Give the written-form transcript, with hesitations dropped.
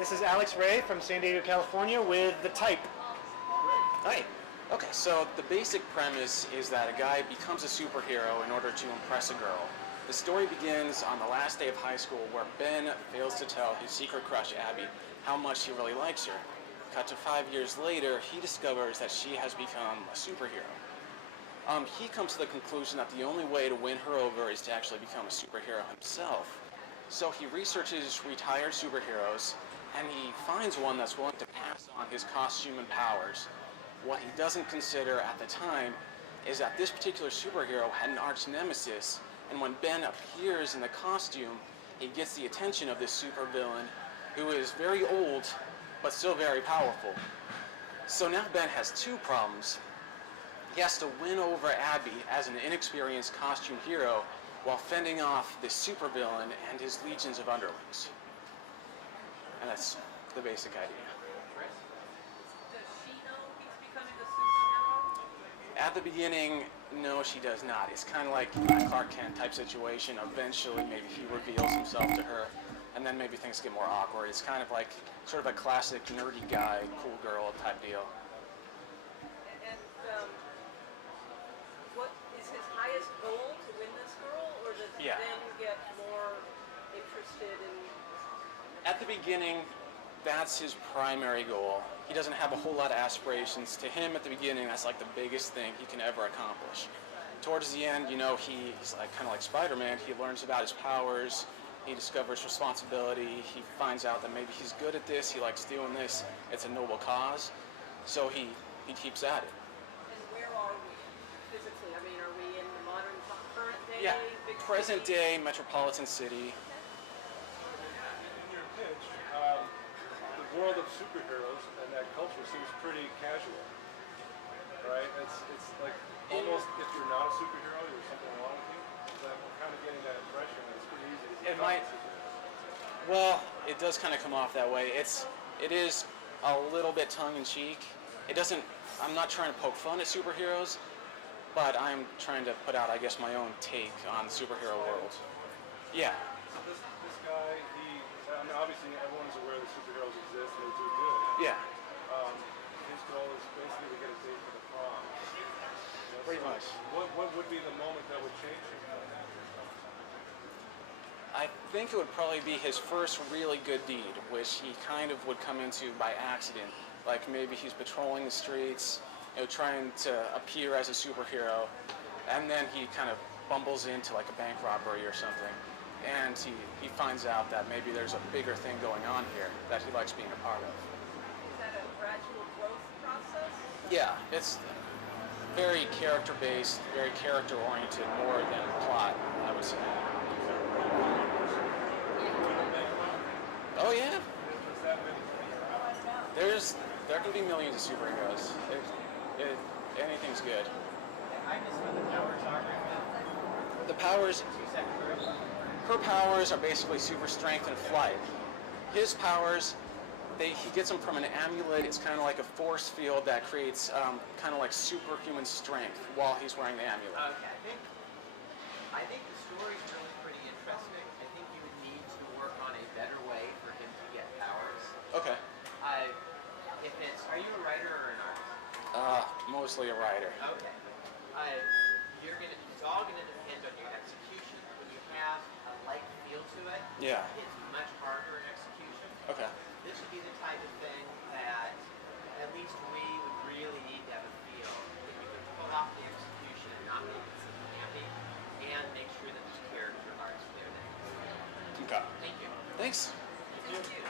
This is Alex Ray from San Diego, California with The Type. Hi. Okay, so the basic premise is that a guy becomes a superhero in order to impress a girl. The story begins on the last day of high school where Ben fails to tell his secret crush Abby how much he really likes her. Cut to 5 years later, he discovers that she has become a superhero. He comes to the conclusion that the only way to win her over is to actually become a superhero himself. So he researches retired superheroes, and he finds one that's willing to pass on his costume and powers. What he doesn't consider at the time is that this particular superhero had an arch nemesis, and when Ben appears in the costume, he gets the attention of this supervillain who is very old, but still very powerful. So now Ben has two problems. He has to win over Abby as an inexperienced costume hero while fending off this supervillain and his legions of underlings. And that's the basic idea. Does she know he's becoming a superhero? At the beginning, no, she does not. It's kind of like a Clark Kent type situation. Eventually, maybe he reveals himself to her, and then maybe things get more awkward. It's kind of like sort of a classic nerdy guy, cool girl type deal. And what is his highest goal, to win this girl, or does he then get more interested in... At the beginning, that's his primary goal. He doesn't have a whole lot of aspirations. To him, at the beginning, that's like the biggest thing he can ever accomplish. Towards the end, you know, he's like kind of like Spider-Man. He learns about his powers. He discovers responsibility. He finds out that maybe he's good at this. He likes doing this. It's a noble cause. So he keeps at it. And where are we physically? I mean, are we in the modern, current day? Yeah, big present city? day metropolitan city. In your pitch, the world of superheroes and that culture seems pretty casual, right? It's like almost if you're not a superhero, there's something wrong with you. I'm kind of getting that impression. It's pretty easy to become a superhero. Well, it does kind of come off that way. It is a little bit tongue-in-cheek. It doesn't. I'm not trying to poke fun at superheroes, but I'm trying to put out, I guess, my own take on the superhero world. Yeah. So this guy, I mean, obviously everyone's aware that superheroes exist and they do good. Yeah. His goal is basically to get a date for the prom. Pretty much. What would be the moment that would change him? I think it would probably be his first really good deed, which he kind of would come into by accident. Like maybe he's patrolling the streets, you know, trying to appear as a superhero, and then he kind of bumbles into like a bank robbery or something, and he finds out that maybe there's a bigger thing going on here that he likes being a part of. Is that a gradual growth process? Yeah, it's very character-based, very character-oriented, more than plot, I would say. Oh yeah. There can be millions of superheroes. Anything's good. I missed what the powers are. The powers, her powers are basically super strength and flight. His powers, he gets them from an amulet. It's kind of like a force field that creates kind of like superhuman strength while he's wearing the amulet. Okay, I think the story's really pretty interesting. I think you would need to work on a better way for him to get powers. Okay. Are you a writer or an artist? Mostly a writer. Okay. It's all gonna depend on your execution. When you have a light feel to it, Yeah. it's much harder in execution. Okay. This would be the type of thing that at least we would really need to have a feel. If we could pull off the execution and not make it so campy, and make sure that the character arcs there. Okay. Thank you. Thanks. Thank you.